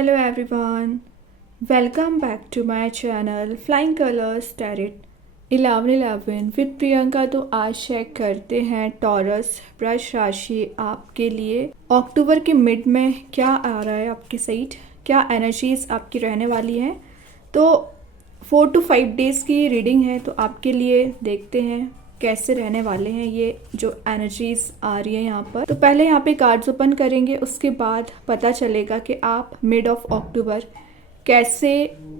Hello everyone, welcome back to my channel Flying Colors Tarot 1111 with Priyanka. तो आज check करते हैं टॉरस वृष राशि आपके लिए अक्टूबर के मिड में क्या आ रहा है आपकी साइड, क्या एनर्जीज आपकी रहने वाली हैं। तो 4 to 5 डेज़ की रीडिंग है, तो आपके लिए देखते हैं कैसे रहने वाले हैं ये जो एनर्जीज आ रही है यहाँ पर। तो पहले यहाँ पे कार्ड्स ओपन करेंगे, उसके बाद पता चलेगा कि आप मिड ऑफ अक्टूबर कैसे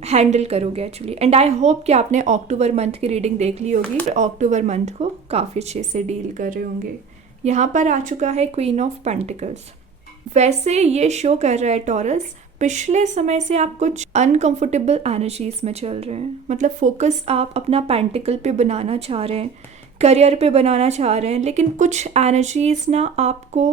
हैंडल करोगे एक्चुअली। एंड आई होप कि आपने अक्टूबर मंथ की रीडिंग देख ली होगी, अक्टूबर मंथ को काफ़ी अच्छे से डील कर रहे होंगे। यहाँ पर आ चुका है क्वीन ऑफ पेंटिकल्स। वैसे ये शो कर रहा है टॉरस, पिछले समय से आप कुछ अनकंफर्टेबल एनर्जीज में चल रहे हैं, मतलब फोकस आप अपना पेंटिकल पे बनाना चाह रहे हैं, करियर पे बनाना चाह रहे हैं, लेकिन कुछ एनर्जीज ना आपको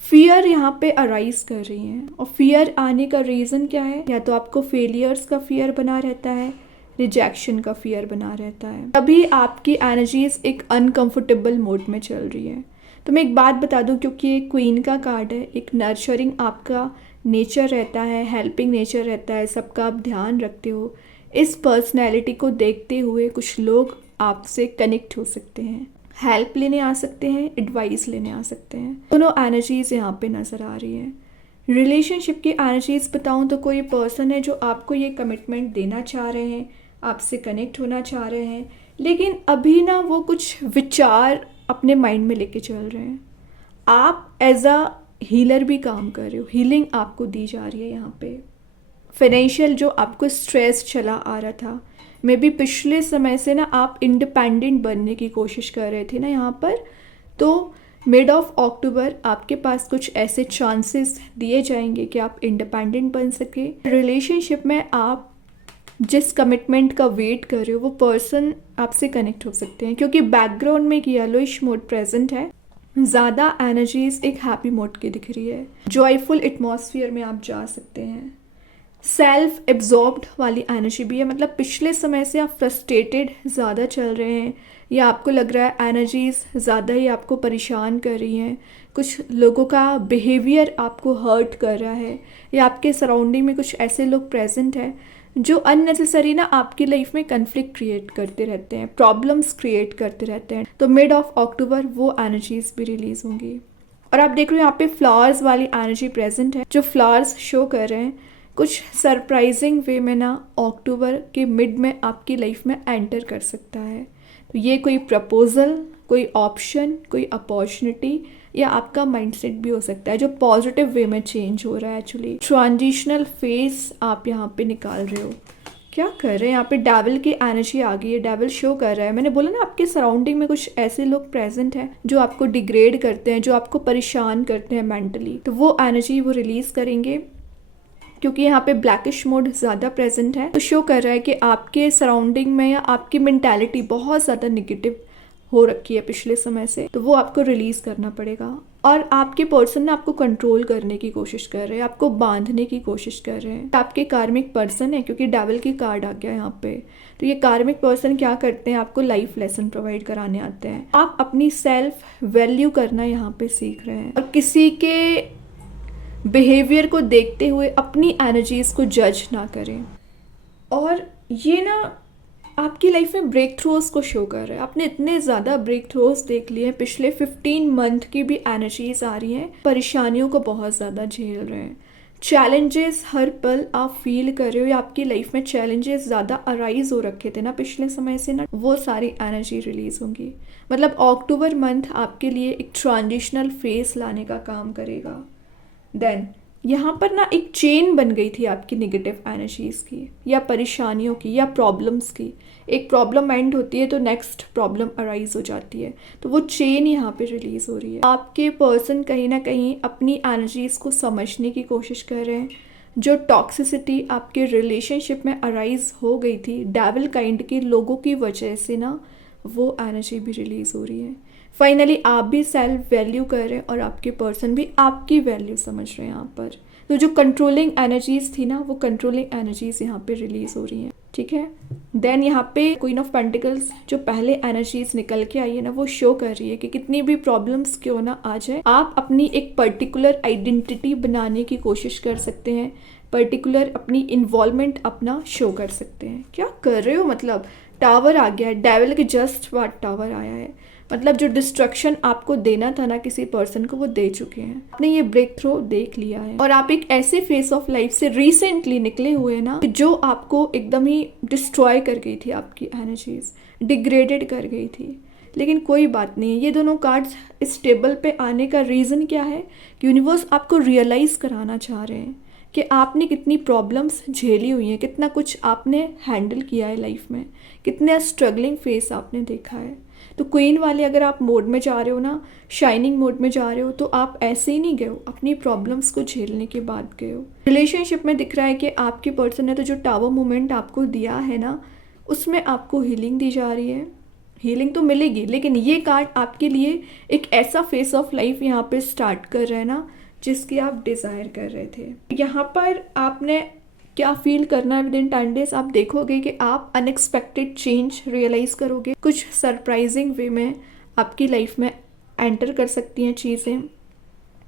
फियर यहाँ पे अराइज कर रही हैं। और फियर आने का रीज़न क्या है, या तो आपको फेलियर्स का फियर बना रहता है, रिजेक्शन का फियर बना रहता है, तभी आपकी एनर्जीज एक अनकंफर्टेबल मोड में चल रही है। तो मैं एक बात बता दूं, क्योंकि ये क्वीन का कार्ड है, एक नर्चरिंग आपका नेचर रहता है, हेल्पिंग नेचर रहता है, सबका आप ध्यान रखते हो। इस पर्सनैलिटी को देखते हुए कुछ लोग आपसे कनेक्ट हो सकते हैं, हेल्प लेने आ सकते हैं, एडवाइस लेने आ सकते हैं। दोनों एनर्जीज यहाँ पे नज़र आ रही हैं। रिलेशनशिप की एनर्जीज बताऊँ तो कोई पर्सन है जो आपको ये कमिटमेंट देना चाह रहे हैं, आपसे कनेक्ट होना चाह रहे हैं, लेकिन अभी ना वो कुछ विचार अपने माइंड में लेके चल रहे हैं। आप एज अ हीलर भी काम कर रहे हो, हीलिंग आपको दी जा रही है यहाँ पे। फाइनेंशियल जो आपको स्ट्रेस चला आ रहा था, मे बी पिछले समय से ना आप इंडिपेंडेंट बनने की कोशिश कर रहे थे ना यहाँ पर, तो मिड ऑफ अक्टूबर आपके पास कुछ ऐसे चांसेस दिए जाएंगे कि आप इंडिपेंडेंट बन सके। रिलेशनशिप में आप जिस कमिटमेंट का वेट कर रहे हो वो पर्सन आपसे कनेक्ट हो सकते हैं, क्योंकि बैकग्राउंड में एक येलोइश मोड प्रेजेंट है। ज़्यादा एनर्जीज एक हैप्पी मोड की दिख रही है, जॉयफुल एटमॉस्फेयर में आप जा सकते हैं। सेल्फ एब्जॉर्ब्ड वाली एनर्जी भी है, मतलब पिछले समय से आप फ्रस्ट्रेटेड ज़्यादा चल रहे हैं, या आपको लग रहा है एनर्जीज ज़्यादा ही आपको परेशान कर रही हैं, कुछ लोगों का बिहेवियर आपको हर्ट कर रहा है, या आपके सराउंडिंग में कुछ ऐसे लोग प्रेजेंट हैं जो अननेसेसरी ना आपकी लाइफ में कन्फ्लिक्ट क्रिएट करते रहते हैं, प्रॉब्लम्स क्रिएट करते रहते हैं। तो मिड ऑफ अक्टूबर वो एनर्जीज भी रिलीज होंगी। और आप देख रहे हो यहाँ पे फ्लावर्स वाली एनर्जी प्रेजेंट है, जो फ्लावर्स शो कर रहे हैं कुछ सरप्राइजिंग वे में ना अक्टूबर के मिड में आपकी लाइफ में एंटर कर सकता है। तो ये कोई प्रपोजल, कोई ऑप्शन, कोई अपॉर्चुनिटी, या आपका माइंडसेट भी हो सकता है जो पॉजिटिव वे में चेंज हो रहा है। एक्चुअली ट्रांजिशनल फेज आप यहाँ पे निकाल रहे हो। क्या कर रहे हैं यहाँ पे, डेविल की एनर्जी आ गई है, डेविल शो कर रहा है। मैंने बोला ना आपके सराउंडिंग में कुछ ऐसे लोग प्रेजेंट हैं जो आपको डिग्रेड करते हैं, जो आपको परेशान करते हैं मेंटली, तो वो एनर्जी वो रिलीज करेंगे। क्योंकि यहाँ पे ब्लैकिश मोड ज़्यादा प्रेजेंट है, तो शो कर रहा है कि आपके सराउंडिंग में या आपकी मेंटालिटी बहुत ज़्यादा निगेटिव हो रखी है पिछले समय से, तो वो आपको रिलीज़ करना पड़ेगा। और आपके पर्सन ना आपको कंट्रोल करने की कोशिश कर रहे हैं, आपको बांधने की कोशिश कर रहे हैं। आपके कार्मिक पर्सन है, क्योंकि डेविल की कार्ड आ गया यहाँ पे। तो ये कार्मिक पर्सन क्या करते हैं, आपको लाइफ लेसन प्रोवाइड कराने आते हैं। आप अपनी सेल्फ वैल्यू करना यहाँ पे सीख रहे हैं, और किसी के बिहेवियर को देखते हुए अपनी एनर्जीज को जज ना करें। और ये ना आपकी लाइफ में ब्रेक थ्रूज को शो कर रहा है। आपने इतने ज़्यादा ब्रेक थ्रूज देख लिए हैं, पिछले 15 मंथ की भी एनर्जीज आ रही हैं, परेशानियों को बहुत ज़्यादा झेल रहे हैं, चैलेंजेस हर पल आप फील कर रहे हो, या आपकी लाइफ में चैलेंजेस ज़्यादा अराइज हो रखे थे ना पिछले समय से ना, वो सारी एनर्जी रिलीज होंगी। मतलब अक्टूबर मंथ आपके लिए एक ट्रांजिशनल फेस लाने का काम करेगा। देन यहाँ पर ना एक चेन बन गई थी आपकी नेगेटिव एनर्जीज की, या परेशानियों की, या प्रॉब्लम्स की। एक प्रॉब्लम एंड होती है तो नेक्स्ट प्रॉब्लम अराइज हो जाती है, तो वो चेन यहाँ पे रिलीज हो रही है। आपके पर्सन कहीं ना कहीं अपनी एनर्जीज को समझने की कोशिश कर रहे हैं। जो टॉक्सिसिटी आपके रिलेशनशिप में अराइज हो गई थी डेविल काइंड के लोगों की वजह से ना, वो एनर्जी भी रिलीज हो रही है। फाइनली आप भी सेल्फ वैल्यू कर रहे हैं, और आपके पर्सन भी आपकी वैल्यू समझ रहे हैं यहाँ पर। तो जो कंट्रोलिंग एनर्जीज थी ना, वो कंट्रोलिंग एनर्जीज यहाँ पे रिलीज हो रही हैं, ठीक है। देन यहाँ पे क्वीन ऑफ पेंटिकल्स जो पहले एनर्जीज निकल के आई है ना, वो शो कर रही है कि कितनी भी प्रॉब्लम्स क्यों ना आ जाए, आप अपनी एक पर्टिकुलर आइडेंटिटी बनाने की कोशिश कर सकते हैं। पर्टिकुलर अपनी इन्वॉल्वमेंट अपना शो कर सकते हैं। क्या कर रहे हो, मतलब टावर आ गया है, डेविल के जस्ट बाद टावर आया है, मतलब जो डिस्ट्रक्शन आपको देना था ना किसी पर्सन को, वो दे चुके हैं। आपने ये ब्रेक थ्रू देख लिया है और आप एक ऐसे फेस ऑफ लाइफ से रिसेंटली निकले हुए हैं ना, जो आपको एकदम ही डिस्ट्रॉय कर गई थी, आपकी एनर्जीज डिग्रेडेड कर गई थी। लेकिन कोई बात नहीं है, ये दोनों कार्ड्स इस टेबल पे आने का रीज़न क्या है? यूनिवर्स आपको रियलाइज़ कराना चाह रहे हैं कि आपने कितनी प्रॉब्लम्स झेली हुई हैं, कितना कुछ आपने हैंडल किया है लाइफ में, कितने स्ट्रगलिंग फेस आपने देखा है। तो क्वीन वाले अगर आप मोड में जा रहे हो ना, शाइनिंग मोड में जा रहे हो, तो आप ऐसे ही नहीं गए हो, अपनी प्रॉब्लम्स को झेलने के बाद गए हो। रिलेशनशिप में दिख रहा है कि आपके पर्सन ने तो जो टावर मोमेंट आपको दिया है ना, उसमें आपको हीलिंग दी जा रही है। हीलिंग तो मिलेगी, लेकिन ये कार्ड आपके लिए एक ऐसा फेस ऑफ लाइफ यहाँ पे स्टार्ट कर रहा है ना, जिसकी आप डिज़ायर कर रहे थे। यहाँ पर आपने क्या फील करना है विद इन 10 डेज, आप देखोगे कि आप अनएक्सपेक्टेड चेंज रियलाइज़ करोगे। कुछ सरप्राइजिंग वे में आपकी लाइफ में एंटर कर सकती हैं चीज़ें।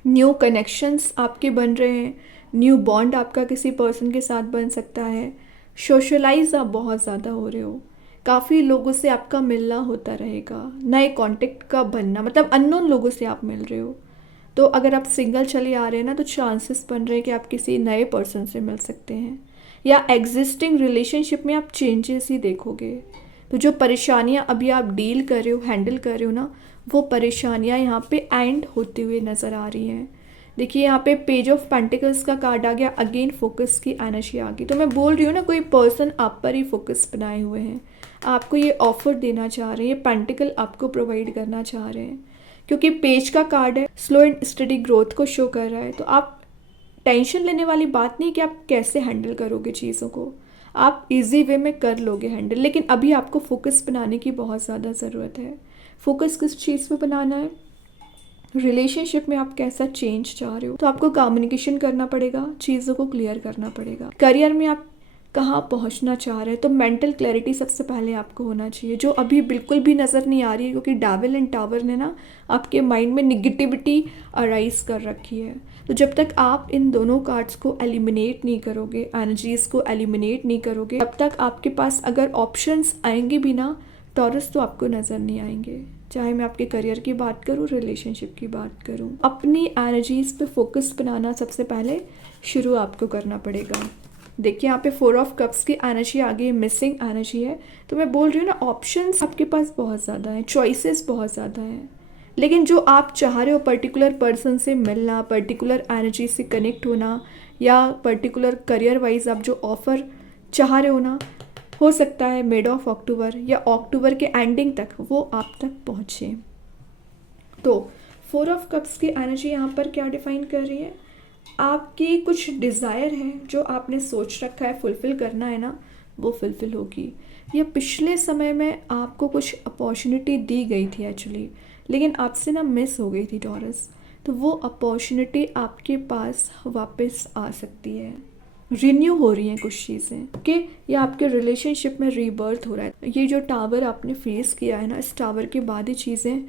न्यू कनेक्शंस आपके बन रहे हैं, न्यू बॉन्ड आपका किसी पर्सन के साथ बन सकता है। सोशलाइज आप बहुत ज़्यादा हो रहे हो, काफ़ी लोगों से आपका मिलना होता रहेगा, नए कॉन्टेक्ट का बनना, मतलब अननोन लोगों से आप मिल रहे हो। तो अगर आप सिंगल चले आ रहे हैं ना, तो चांसेस बन रहे हैं कि आप किसी नए पर्सन से मिल सकते हैं, या एग्जिस्टिंग रिलेशनशिप में आप चेंजेस ही देखोगे। तो जो परेशानियां अभी आप डील कर रहे हो, हैंडल कर रहे हो ना, वो परेशानियां यहाँ पे एंड होते हुए नज़र आ रही हैं। देखिए यहाँ पे पेज ऑफ पेंटिकल्स का कार्ड आ गया, अगेन फोकस की एनर्जी आ गई। तो मैं बोल रही हूँ ना, कोई पर्सन आप पर ही फोकस बनाए हुए हैं, आपको ये ऑफर देना चाह रहे हैं, ये पेंटिकल आपको प्रोवाइड करना चाह रहे हैं, क्योंकि पेज का कार्ड है, स्लो एंड स्टडी ग्रोथ को शो कर रहा है। तो आप टेंशन लेने वाली बात नहीं कि आप कैसे हैंडल करोगे चीज़ों को, आप इजी वे में कर लोगे हैंडल। लेकिन अभी आपको फोकस बनाने की बहुत ज़्यादा ज़रूरत है। फोकस किस चीज़ पे बनाना है? रिलेशनशिप में आप कैसा चेंज चाह रहे हो, तो आपको कम्युनिकेशन करना पड़ेगा, चीज़ों को क्लियर करना पड़ेगा। करियर में आप कहाँ पहुँचना चाह रहे हैं, तो मेंटल क्लैरिटी सबसे पहले आपको होना चाहिए, जो अभी बिल्कुल भी नज़र नहीं आ रही है, क्योंकि डेविल एंड टावर ने ना आपके माइंड में निगेटिविटी अराइज कर रखी है। तो जब तक आप इन दोनों कार्ड्स को एलिमिनेट नहीं करोगे, एनर्जीज को एलिमिनेट नहीं करोगे, तब तक आपके पास अगर ऑप्शंस आएंगे भी ना टॉरस, तो आपको नज़र नहीं आएंगे। चाहे मैं आपके करियर की बात करूँ, रिलेशनशिप की बात करूँ, अपनी एनर्जीज पे फोकस बनाना सबसे पहले शुरू आपको करना पड़ेगा। देखिए यहाँ पे 4 ऑफ कप्स की एनर्जी आ गई, मिसिंग एनर्जी है। तो मैं बोल रही हूँ ना, ऑप्शंस आपके पास बहुत ज़्यादा हैं, चॉइसेस बहुत ज़्यादा हैं, लेकिन जो आप चाह रहे हो, पर्टिकुलर पर्सन से मिलना, पर्टिकुलर एनर्जी से कनेक्ट होना, या पर्टिकुलर करियर वाइज आप जो ऑफ़र चाह रहे हो ना, हो सकता है मिड ऑफ अक्टूबर या अक्टूबर के एंडिंग तक वो आप तक पहुँचे। तो 4 ऑफ कप्स की एनर्जी यहाँ पर क्या डिफाइन कर रही है? आपकी कुछ डिज़ायर है जो आपने सोच रखा है, फुलफ़िल करना है ना, वो फुलफ़िल होगी। या पिछले समय में आपको कुछ अपॉर्चुनिटी दी गई थी एक्चुअली, लेकिन आपसे ना मिस हो गई थी टॉरस, तो वो अपॉर्चुनिटी आपके पास वापस आ सकती है। रिन्यू हो रही हैं कुछ चीज़ें, ओके, या आपके रिलेशनशिप में रीबर्थ हो रहा है। ये जो टावर आपने फेस किया है ना, इस टावर के बाद ही चीज़ें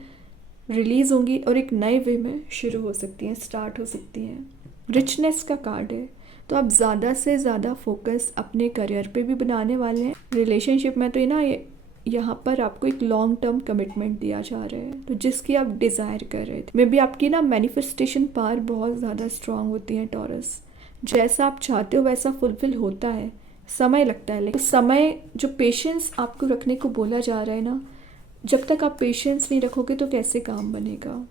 रिलीज़ होंगी और एक नए वे में शुरू हो सकती हैं, स्टार्ट हो सकती हैं। रिचनेस का कार्ड है, तो आप ज़्यादा से ज़्यादा फोकस अपने करियर पे भी बनाने वाले हैं। रिलेशनशिप में तो ये ना, यहाँ पर आपको एक लॉन्ग टर्म कमिटमेंट दिया जा रहा है, तो जिसकी आप डिज़ायर कर रहे थे। मे बी आपकी ना मैनिफेस्टेशन पावर बहुत ज़्यादा स्ट्रांग होती है टॉरस, जैसा आप चाहते हो वैसा फुलफिल होता है, समय लगता है, लेकिन समय जो पेशेंस आपको रखने को बोला जा रहा है ना, जब तक आप पेशेंस नहीं रखोगे तो कैसे काम बनेगा।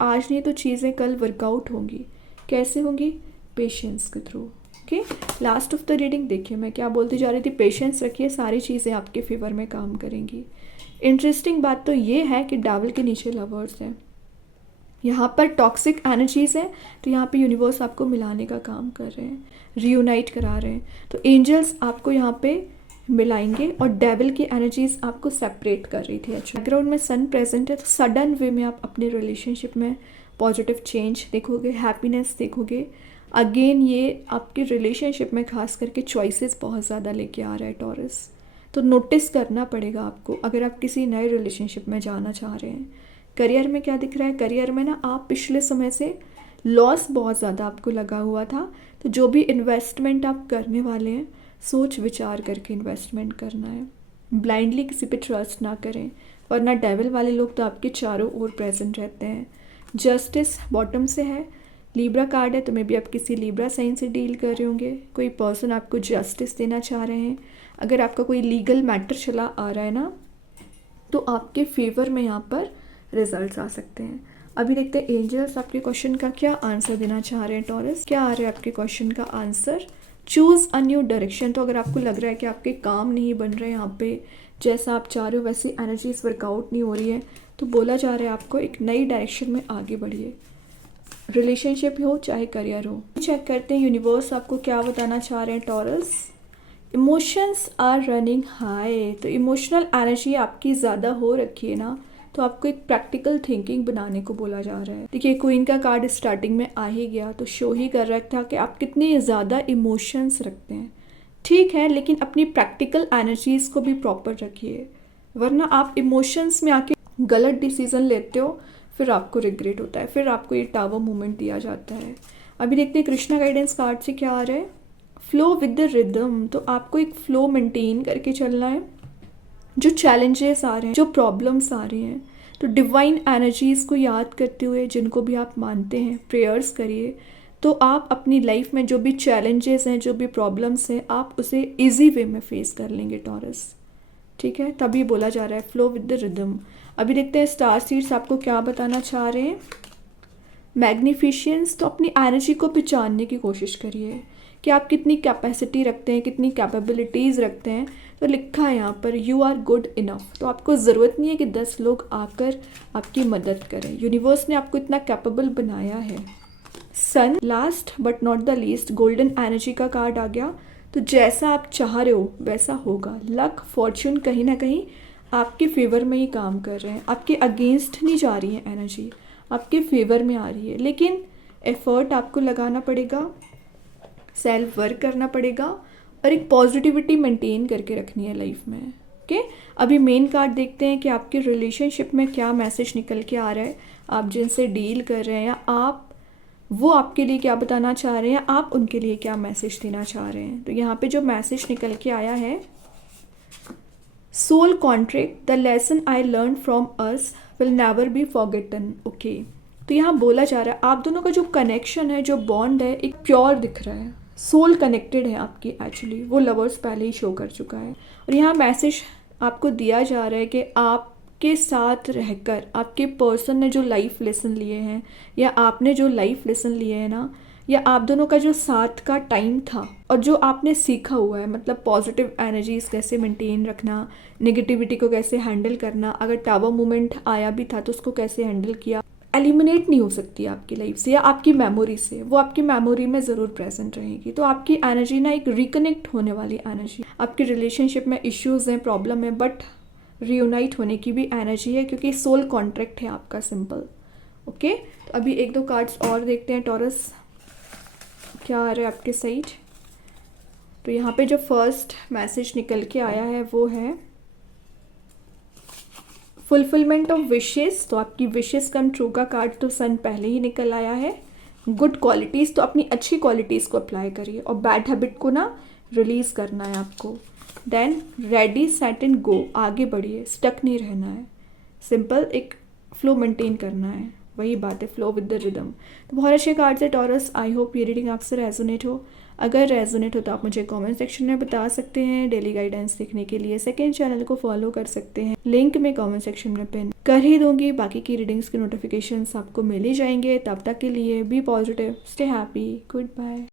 आज नहीं तो चीज़ें कल वर्कआउट होंगी। कैसे होंगी? पेशेंस के through. Okay, last of the reading देखिए मैं क्या बोलती जा रही थी। पेशेंस रखिए, सारी चीज़ें आपके फेवर में काम करेंगी। इंटरेस्टिंग बात तो ये है कि डेविल के नीचे लवर्स हैं, यहाँ पर टॉक्सिक एनर्जीज हैं, तो यहाँ पे यूनिवर्स आपको मिलाने का काम कर रहे हैं, रियूनाइट करा रहे हैं। तो एंजल्स आपको यहाँ पे मिलाएंगे और डेविल की एनर्जीज आपको सेपरेट कर रही थी। बैकग्राउंड में सन प्रेजेंट है, तो सडन वे में आप अपने रिलेशनशिप में पॉजिटिव चेंज देखोगे, हैप्पीनेस देखोगे। अगेन ये आपके रिलेशनशिप में खास करके चॉइसेस बहुत ज़्यादा लेके आ रहा है टॉरस, तो नोटिस करना पड़ेगा आपको अगर आप किसी नए रिलेशनशिप में जाना चाह रहे हैं। करियर में क्या दिख रहा है? करियर में ना आप पिछले समय से लॉस बहुत ज़्यादा आपको लगा हुआ था। तो जो भी इन्वेस्टमेंट आप करने वाले हैं, सोच विचार करके इन्वेस्टमेंट करना है। ब्लाइंडली किसी पे ट्रस्ट ना करें, वरना डेविल वाले लोग तो आपके चारों ओर प्रेजेंट रहते हैं। जस्टिस बॉटम से है, लिब्रा कार्ड है, तो मे बी आप किसी लिब्रा साइन से डील कर रहे होंगे। कोई पर्सन आपको जस्टिस देना चाह रहे हैं। अगर आपका कोई लीगल मैटर चला आ रहा है ना, तो आपके फेवर में यहाँ पर रिजल्ट्स आ सकते हैं। अभी देखते हैं एंजल्स आपके क्वेश्चन का क्या आंसर देना चाह रहे हैं। टॉरस, क्या आ रहा है आपके क्वेश्चन का answer? Choose a new direction. तो अगर आपको लग रहा है कि आपके काम नहीं बन रहे यहाँ पे, जैसा आप चाह रहे हो वैसी एनर्जीज वर्कआउट नहीं हो रही है, तो बोला जा रहा है आपको एक नई डायरेक्शन में आगे बढ़िए। रिलेशनशिप हो चाहे करियर हो। चेक करते हैं यूनिवर्स आपको क्या बताना चाह रहे हैं। Taurus, emotions are running high. तो इमोशनल एनर्जी आपकी ज़्यादा हो रखी है ना, तो आपको एक प्रैक्टिकल थिंकिंग बनाने को बोला जा रहा है। देखिए, क्वीन का कार्ड स्टार्टिंग में आ ही गया, तो शो ही कर रहा था कि आप कितने ज़्यादा इमोशंस रखते हैं। ठीक है, लेकिन अपनी प्रैक्टिकल एनर्जीज को भी प्रॉपर रखिए, वरना आप इमोशंस में आके गलत डिसीजन लेते हो, फिर आपको रिग्रेट होता है, फिर आपको ये टावर मूवमेंट दिया जाता है। अभी देखते हैं कृष्णा गाइडेंस कार्ड से क्या आ रहा है। Flow with the rhythm. तो आपको एक फ्लो मेंटेन करके चलना है। जो चैलेंजेस आ रहे हैं, जो प्रॉब्लम्स आ रही हैं, तो डिवाइन एनर्जीज़ को याद करते हुए, जिनको भी आप मानते हैं, प्रेयर्स करिए। तो आप अपनी लाइफ में जो भी चैलेंजेस हैं, जो भी प्रॉब्लम्स हैं, आप उसे इजी वे में फेस कर लेंगे टॉरस। ठीक है, तभी बोला जा रहा है फ्लो विद द रिदम। अभी देखते हैं स्टार सीड्स आपको क्या बताना चाह रहे हैं। मैग्निफिशियंस। तो अपनी एनर्जी को पहचानने की कोशिश करिए कि आप कितनी कैपेसिटी रखते हैं, कितनी कैपेबिलिटीज़ रखते हैं। तो लिखा है यहाँ पर यू आर गुड इनफ। तो आपको ज़रूरत नहीं है कि 10 लोग आकर आपकी मदद करें, यूनिवर्स ने आपको इतना कैपेबल बनाया है। सन, last but not the least, golden energy का कार्ड आ गया। तो जैसा आप चाह रहे हो वैसा होगा। लक, फॉर्च्यून कहीं ना कहीं आपके फेवर में ही काम कर रहे हैं, आपके अगेंस्ट नहीं जा रही है एनर्जी, आपके फेवर में आ रही है। लेकिन एफर्ट आपको लगाना पड़ेगा, सेल्फ वर्क करना पड़ेगा, और एक पॉजिटिविटी मेंटेन करके रखनी है लाइफ में। ओके, अभी मेन कार्ड देखते हैं कि आपके रिलेशनशिप में क्या मैसेज निकल के आ रहा है। आप जिनसे डील कर रहे हैं, या आप वो आपके लिए क्या बताना चाह रहे हैं, आप उनके लिए क्या मैसेज देना चाह रहे हैं। तो यहाँ पे जो मैसेज निकल के आया है, soul contract, the lesson I learn from us will never be forgotten. Okay, तो यहाँ बोला जा रहा है आप दोनों का जो कनेक्शन है, जो बॉन्ड है, एक प्योर दिख रहा है, सोल कनेक्टेड है आपकी। एक्चुअली वो लवर्स पहले ही शो कर चुका है। और यहाँ मैसेज आपको दिया जा रहा है कि आपके साथ रहकर आपके पर्सन ने जो लाइफ लेसन लिए हैं, या आपने जो लाइफ लेसन लिए हैं ना, या आप दोनों का जो साथ का टाइम था और जो आपने सीखा हुआ है, मतलब पॉजिटिव एनर्जीज कैसे मेंटेन रखना, नेगेटिविटी को कैसे हैंडल करना, अगर टावर मूवमेंट आया भी था तो उसको कैसे हैंडल किया, एलिमिनेट नहीं हो सकती आपकी लाइफ से या आपकी मेमोरी से, वो आपकी मेमोरी में ज़रूर प्रेजेंट रहेगी। तो आपकी एनर्जी ना एक रिकनेक्ट होने वाली एनर्जी। आपके रिलेशनशिप में इश्यूज हैं, प्रॉब्लम है, बट रियूनाइट होने की भी एनर्जी है, क्योंकि सोल कॉन्ट्रैक्ट है आपका, सिंपल। ओके, तो अभी एक दो कार्ड्स और देखते हैं टॉरस, क्या आ रहा है आपके साइड। तो यहाँ पे जो फर्स्ट मैसेज निकल के आया है वो है फुलफिलमेंट ऑफ विशेस। तो आपकी विशेस कम ट्रू का कार्ड तो सन पहले ही निकल आया है। गुड क्वालिटीज़, तो अपनी अच्छी क्वालिटीज़ को अप्लाई करिए, और बैड हैबिट को ना रिलीज़ करना है आपको। Then ready set and go, आगे बढ़िए, स्टक नहीं रहना है, सिंपल एक फ्लो मेंटेन करना है, वही बात है, फ्लो विद द रिदम। तो बहुत अच्छे कार्ड्स है टॉरस। आई होप ये रीडिंग आपसे रेजोनेट हो। अगर रेजोनेट हो तो आप मुझे कमेंट सेक्शन में बता सकते हैं। डेली गाइडेंस देखने के लिए सेकंड चैनल को फॉलो कर सकते हैं, लिंक मैं कमेंट सेक्शन में पिन कर ही दूंगी। बाकी की रीडिंग्स के नोटिफिकेशंस आपको मिल ही जाएंगे। तब तक के लिए be positive, stay happy, good bye.